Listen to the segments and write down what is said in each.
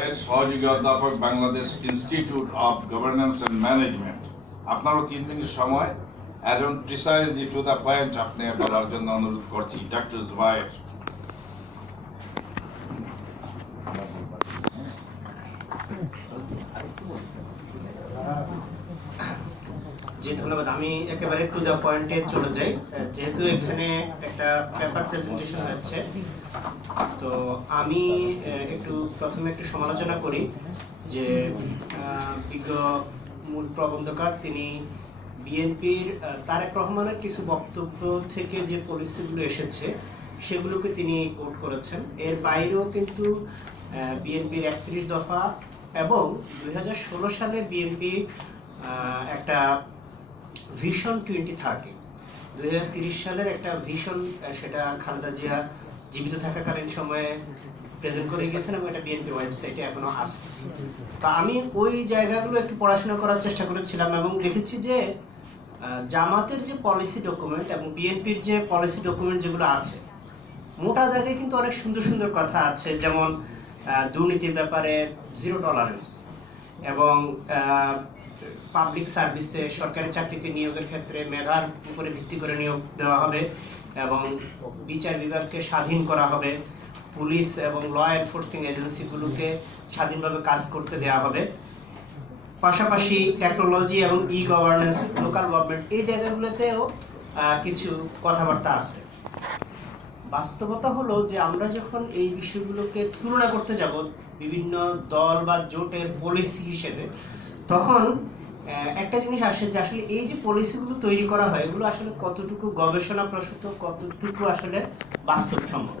ভাইয়ের সহযোগী অধ্যাপক, Bangladesh Institute of Governance and Management. আপনারও 3 মিনিট সময়, এবং প্রিসাইজলি টু দ্য পয়েন্ট আপনি বলার জন্য অনুরোধ করছি। ডক্টর জুবায়ের। জি ধন্যবাদ। আমি একেবারে টু দ্য পয়েন্টে চলে যাই, যেহেতু এখানে একটা পেপার প্রেজেন্টেশন হচ্ছে। তো আমি একটু প্রথমে একটু সমালোচনা করি যে বিজ্ঞ মূল প্রবন্ধকার তিনি বিএনপির তারেক রহমানের কিছু বক্তব্য থেকে যে পলিসিগুলো এসেছে সেগুলোকে তিনি কোট করেছেন। এর বাইরেও কিন্তু বিএনপির 31 দফা এবং 2016 সালে বিএনপি একটা ভিশন 2030 2030 সালের একটা ভিশন, সেটা খালেদা জিয়া জীবিত থাকাকালীন সময়ে প্রেজেন্ট করে গিয়েছেন এবং এটা বিএনপি ওয়েবসাইটে এখনো আছে। তো আমি ওই জায়গাগুলো একটু পড়াশোনা করার চেষ্টা করেছিলাম এবং দেখেছি যে জামাতের যে পলিসি ডকুমেন্ট এবং বিএনপির যে পলিসি ডকুমেন্ট যেগুলো আছে, মোটা দাগে কিন্তু অনেক সুন্দর সুন্দর কথা আছে, যেমন দুর্নীতির ব্যাপারে 0 টলারেন্স এবং পাবলিক সার্ভিসে সরকারি চাকরিতে নিয়োগের ক্ষেত্রে মেধার উপরে ভিত্তি করে নিয়োগ দেওয়া হবে এবং বিচার বিভাগকে স্বাধীন করা হবে, পুলিশ এবং ল এনফোর্সিং এজেন্সিগুলোকে স্বাধীনভাবে কাজ করতে দেওয়া হবে। পাশাপাশি টেকনোলজি এবং ই গভর্নেন্স, লোকাল গভর্নমেন্ট, এই জায়গাগুলোতেও কিছু কথাবার্তা আছে। বাস্তবতা হলো যে আমরা যখন এই বিষয়গুলোকে তুলনা করতে যাব বিভিন্ন দল বা জোটের পলিসি হিসেবে, তখন একটা জিনিস আসে যে আসলে এই যে পলিসিগুলো তৈরি করা হয় এগুলো আসলে কতটুকু গবেষণা প্রসূত, কতটুকু আসলে বাস্তবসম্মত,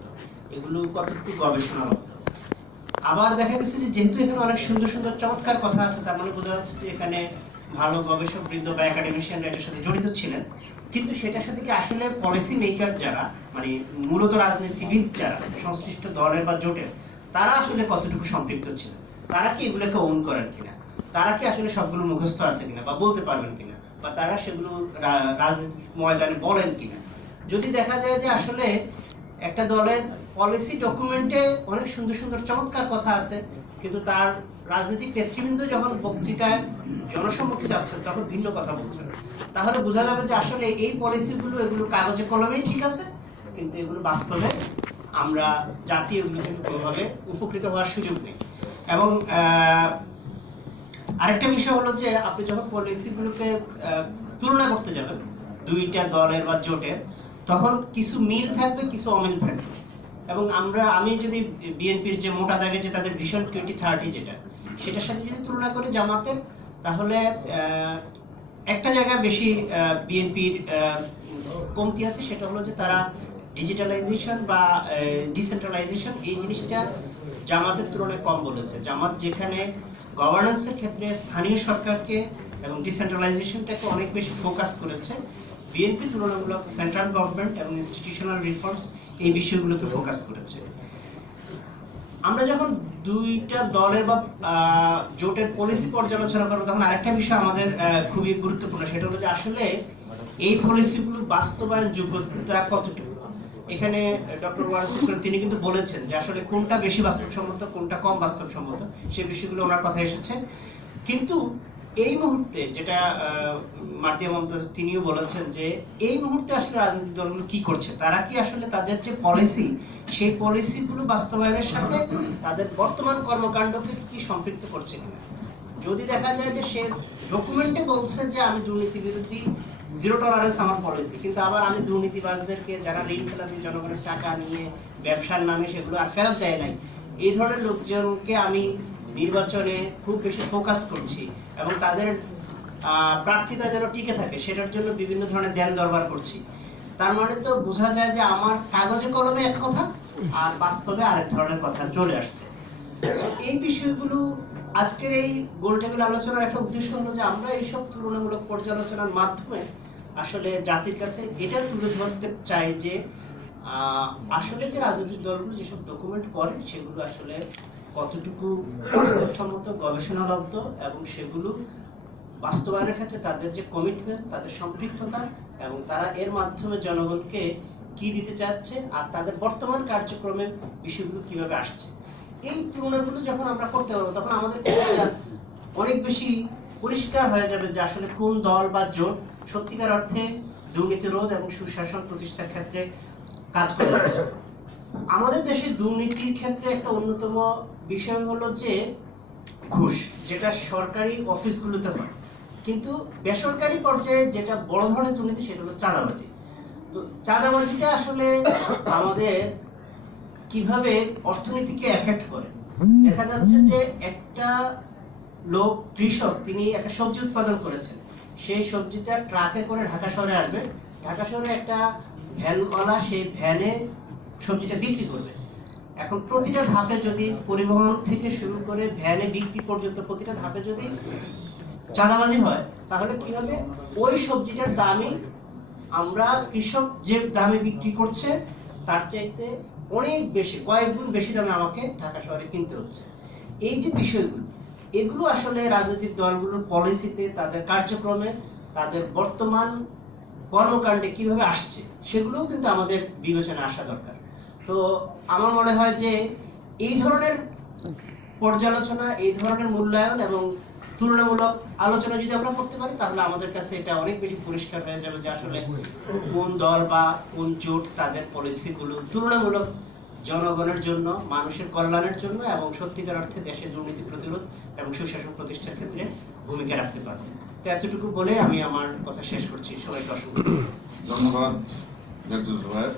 এগুলো কতটুকু গবেষণাবদ্ধ। আবার দেখা গেছে যে যেহেতু এখানে অনেক সুন্দর সুন্দর চমৎকার কথা আছে, তার মানে বোঝা যাচ্ছে যে এখানে ভালো গবেষকবৃন্দ বা একাডেমিশিয়ানরা এটার সাথে জড়িত ছিলেন, কিন্তু সেটার সাথে কি আসলে পলিসি মেকার যারা, মানে মূলত রাজনীতিবিদ যারা সংশ্লিষ্ট দলের বা জোটের, তারা আসলে কতটুকু সম্পৃক্ত ছিলেন, তারা কি এগুলোকে ওন করেন কিনা, তারা কি আসলে সবগুলো মুখস্থ আছে কিনা বা বলতে পারবেন কিনা, বা তারা সেগুলো রাজনীতিক ময়দানে বলেন কিনা। যদি দেখা যায় যে আসলে একটা দলের পলিসি ডকুমেন্টে অনেক সুন্দর সুন্দর চমৎকার কথা আছে, কিন্তু তার রাজনৈতিক নেতৃবৃন্দ যখন বক্তৃতায় জনসম্মুখে যাচ্ছেন তখন ভিন্ন কথা বলছেন, তাহলে বোঝা যাবে যে আসলে এই পলিসিগুলো এগুলো কাগজে কলমেই ঠিক আছে, কিন্তু এগুলো বাস্তবে আমরা জাতি এগুলো থেকে কোনোভাবে উপকৃত হওয়ার সুযোগ নেই। এবং আরেকটা বিষয় হলো যে আপনি যখন পলিসিগুলোকে তুলনা করতে যাবেন দুইটা দলের বা জোটের, তখন কিছু মিল থাকবে, কিছু অমিল থাকবে। এবং আমি যদি বিএনপির যে মোটা দাগে যে তাদের ভিশন 2030 যেটা, সেটার সাথে যদি তুলনা করি জামাতের, তাহলে একটা জায়গায় বেশি বিএনপির কমতি আছে, সেটা হলো যে তারা ডিজিটালাইজেশন বা ডিসেন্ট্রালাইজেশন এই জিনিসটা জামাতের তুলনায় কম বলেছে। জামাত যেখানে গভর্নেন্সের ক্ষেত্রে স্থানীয় সরকারকে এবং ডিসেন্ট্রালাইজেশনটাকে অনেক বেশি ফোকাস করেছে, বিএনপি তুলনামূলক সেন্ট্রাল গভর্নমেন্ট এবং ইনস্টিটিউশনাল রিফর্মস এই বিষয়গুলোকে ফোকাস করেছে। আমরা যখন দুইটা দলের বা জোটের পলিসি পর্যালোচনা করবো, তখন আরেকটা বিষয় আমাদের খুবই গুরুত্বপূর্ণ, সেটা হলো যে আসলে এই পলিসিগুলো বাস্তবায়ন যোগ্যতা কতটুকু। এখানে ডক্টর ওয়ারেস তিনি কিন্তু বলেছেন যে আসলে কোনটা বেশি বাস্তবসম্মত, কোনটা কম বাস্তবসম্মত, সেই বিষয়গুলো ওনার কথা এসেছে। কিন্তু এই মুহূর্তে যেটা মার্তিয়া মমতাজ তিনিও বলেছেন যে এই মুহূর্তে আসলে রাজনৈতিক দলগুলো কি করছে, তারা কি আসলে তাদের যে পলিসি সেই পলিসিগুলো বাস্তবায়নের সাথে তাদের বর্তমান কর্মকাণ্ডকে কি সম্পৃক্ত করছে কিনা। যদি দেখা যায় যে সে ডকুমেন্টে বলছে যে আমি দুর্নীতি বিরোধী 0 টলারেন্স আমার পলিসি, কিন্তু আবার আমি দুর্নীতিবাজদেরকে যারা ঋণ খেলাপি জনগণের টাকা নিয়ে ব্যবসার নামে সেগুলো আর ফেরত দেয় নাই, এই ধরনের লোকজনকে আমি নির্বাচনে খুব বেশি ফোকাস করছি এবং তাদের প্রার্থিতা যেন টিকে থাকে সেটার জন্য বিভিন্ন ধরনের দেন দরবার করছি, তার মানে তো বোঝা যায় যে আমার কাগজে কলমে এক কথা আর বাস্তবে আরেক ধরনের কথা চলে আসছে। এই বিষয়গুলো আজকের এই গোল টেবিল আলোচনার একটা উদ্দেশ্য হলো যে আমরা এইসব তুলনামূলক পর্যালোচনার মাধ্যমে আসলে জাতির কাছে এটা তুলে ধরতে চাই যে আসলে যে রাজনৈতিক দলগুলো যেসব ডকুমেন্ট করে সেগুলো আসলে কতটুকু বাস্তবসম্মত, গবেষণালব্ধ এবং সেগুলো বাস্তবায়নের ক্ষেত্রে তাদের যে কমিটমেন্ট, তাদের সম্পৃক্ততা এবং তারা এর মাধ্যমে জনগণকে কি দিতে চাচ্ছে আর তাদের বর্তমান কার্যক্রমে বিষয়গুলো কিভাবে আসছে, এই তুলনাগুলো যখন আমরা করতে পারবো তখন আমাদের কাছে অনেক বেশি পরিষ্কার হয়ে যাবে যে আসলে কোন দল বা জোট সত্যিকার অর্থে দুর্নীতি রোধ এবং সুশাসন প্রতিষ্ঠার ক্ষেত্রে কাজ করে যাচ্ছে। আমাদের দেশে দুর্নীতির ক্ষেত্রে একটা অন্যতম বিষয় হলো যে ঘুষ, যেটা সরকারি অফিসগুলোতে হয়, কিন্তু বেসরকারি পর্যায়ে যেটা বড় ধরনের দুর্নীতি সেটা হলো চাঁদাবাজি। তো চাঁদাবাজিটা আসলে আমাদের কিভাবে অর্থনীতিকে এফেক্ট করে, দেখা যাচ্ছে যে একটা লোক কৃষক তিনি একটা সবজি উৎপাদন করেছেন, সেই সবজিটা ট্রাকে করে ঢাকা শহরে আসবে, ঢাকা শহরে একটা ভ্যানওয়ালা সেই ভ্যানে সবজিটা বিক্রি করবে। এখন প্রতিটা ধাপে যদি পরিবহন থেকে শুরু করে ভ্যানে বিক্রি পর্যন্ত প্রতিটা ধাপে যদি চাঁদাবাজি হয় তাহলে কি হবে, ওই সবজিটার দামই আমরা কৃষক যে দামে বিক্রি করছে তার চাইতে অনেক বেশি, কয়েক গুণ বেশি দামে আমাকে ঢাকা শহরে কিনতে হচ্ছে। এই যে বিষয়গুলো, এগুলো আসলে রাজনৈতিক দলগুলোর পলিসিতে, তাদের কার্যক্রমে, তাদের বর্তমান কর্মকাণ্ডে কিভাবে আসছে সেগুলোও কিন্তু আমাদের বিবেচনায় আসা দরকার। তো আমার মনে হয় যে এই ধরনের পর্যালোচনা, এই ধরনের মূল্যায়ন এবং তুলনামূলক আলোচনা যদি আমরা করতে পারি তাহলে আমাদের কাছে এটা অনেক বেশি পরিষ্কার হয়ে যাবে যে আসলে কোন দল বা কোন জোট তাদের পলিসিগুলো তুলনামূলক জনগণের জন্য, মানুষের কল্যাণের জন্য এবং সত্যিকার অর্থে দেশের দুর্নীতি প্রতিরোধ এবং সুশাসন প্রতিষ্ঠার ক্ষেত্রে ভূমিকা রাখতে পারবে। তো এতটুকু বলে আমি আমার কথা শেষ করছি। সবাইকে অসংখ্য ধন্যবাদ ডক্টর জুবায়ের।